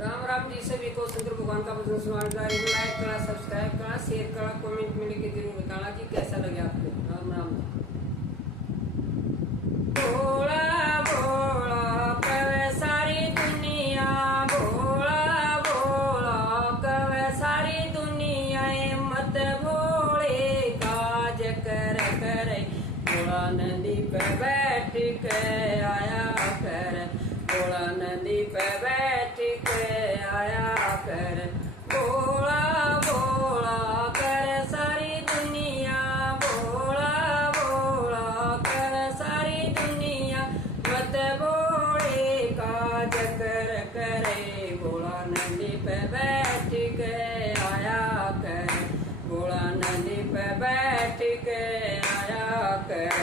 राम राम जी। सभी को शंकर भगवान का भजन सुनाने जा रही हूँ। लाइक करा, सब्सक्राइब करा, शेयर करा, कमेंट में लिख के जरूर बताना जी कैसा लगे आपको। राम राम जी। भोला भोला कवे सारी दुनिया, भोला भोला कवे सारी दुनिया, मत भोले काज कर करे, भोला नदी पे बैठ के आया कर, भोला नदी पे बैठ के आया कर, भोला भोला कर सारी दुनिया, भोला भोला कर सारी दुनिया, मत भोले काज कर करे, भोला नदी पे बैठ के आया कर, भोला नदी पे बैठ के आया कर।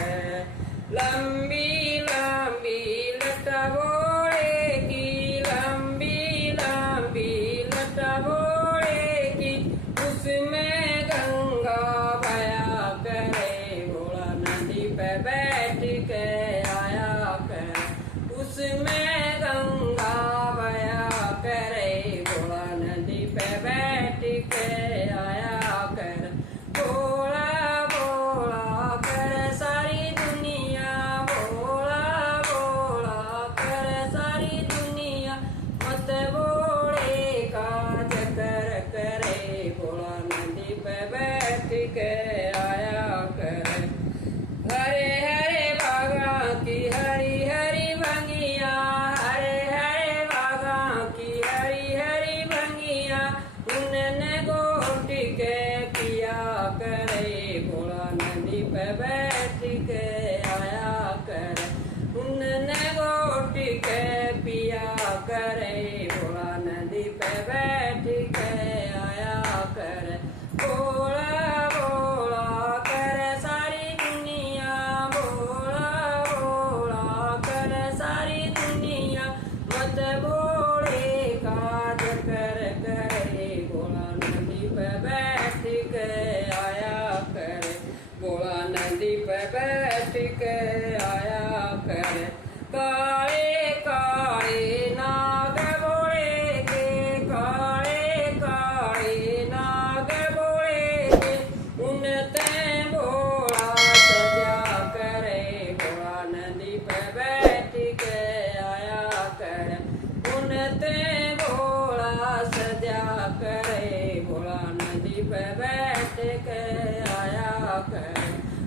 लंबी लंबी लटा भोले की, लंबी लंबी लटा भोले की, उसमें गंगा बया करे, भोला नदी पे बैठ के आया कर, उसमें गंगा बया करे, भोला नदी पे बैठ के आया कर, भोला भोला कर सारी दुनिया, भोला भोला कर सारी दुनिया, मत भोले काज कर करे, भोला नदी पे बैठ के आया कर। हरे हरे बागा की हरी हरी भंगिया, हरे हरे बागा की हरी हरी भंगिया, उनने गोट के पिया करे, भोला नदी पे बैठ के आया कर, उनने गोट के पिया करे, भोला नदी पे बैठ के आया कर, भोला भोला कर सारी दुनिया, भोला भोला कर सारी दुनिया, मत भोले काज कर करे, भोला नदी पे बैठ के आया कर, भोला नदी पे बैठ के आया कर। काले काले नाग भोले के, काले काले नाग भोले के, उनते भोला सजा करे, भोला नदी पे बैठ के आया कर, उनते भोला सजा करे, भोला नदी पे बैठ के आया कर,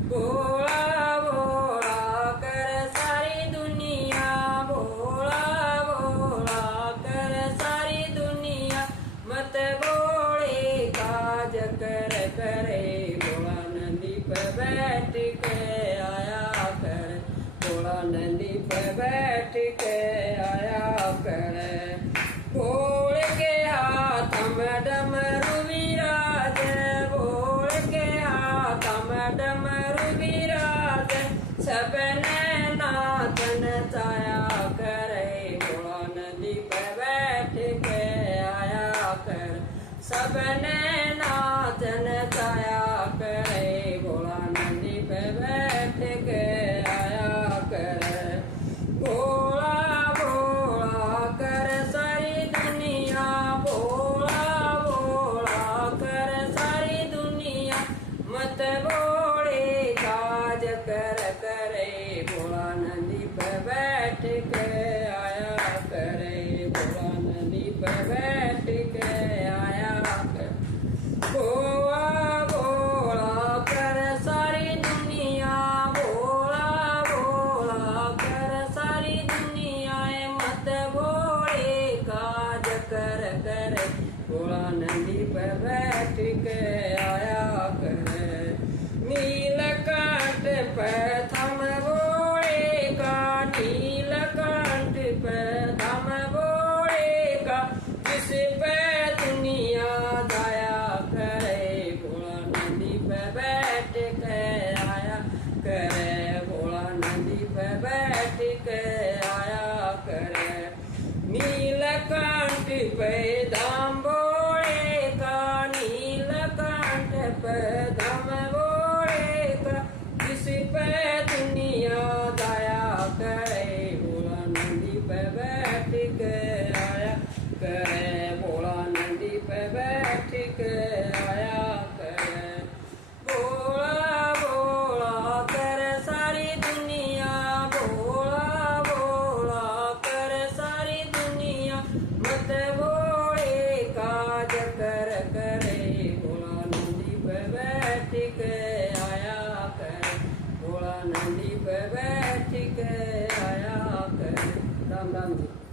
भोला भोला कर सारी दुनिया, भोला भोला कर सारी दुनिया, मत भोले काज कर करे, भोला नदी पे बैठ के आया कर, भोला नदी पे बैठ के आया कर। भोले के हाथ में डमरू विराज, भोले के हाथ में डमरू विराज, सबने नाच नचाया करे, भोला नदी पे बैठ के आया कर, सबने नाच नचाया करे, भोला नदी पे बैठ के आया कर, भोला भोला कर सारी दुनिया, भोला भोला कर सारी दुनिया, मत भोले काज कर करे, भोला नदी पे बैठ के आया करे, भोला नदी पे बैठ के आया कर, भोला भोला कर सारी दुनिया, भोला भोला कर सारी दुनिया, मत भोले काज कर करे, भोला नदी पे बैठ के आया कर। नीलकंठ पे थम भोले का, नीलकंठ पे थम भोले का, जिस पे दुनिया दया करे, भोला नदी पे बैठ के आया करे, भोला नदी पे बैठ के आया करे। नीलकंठ पे धाम भोले का, नीलकंठ पे धाम भोले का, जिस पे दुनिया दया करे, भोला नदी पे बैठ के आया करे। राम राम जी।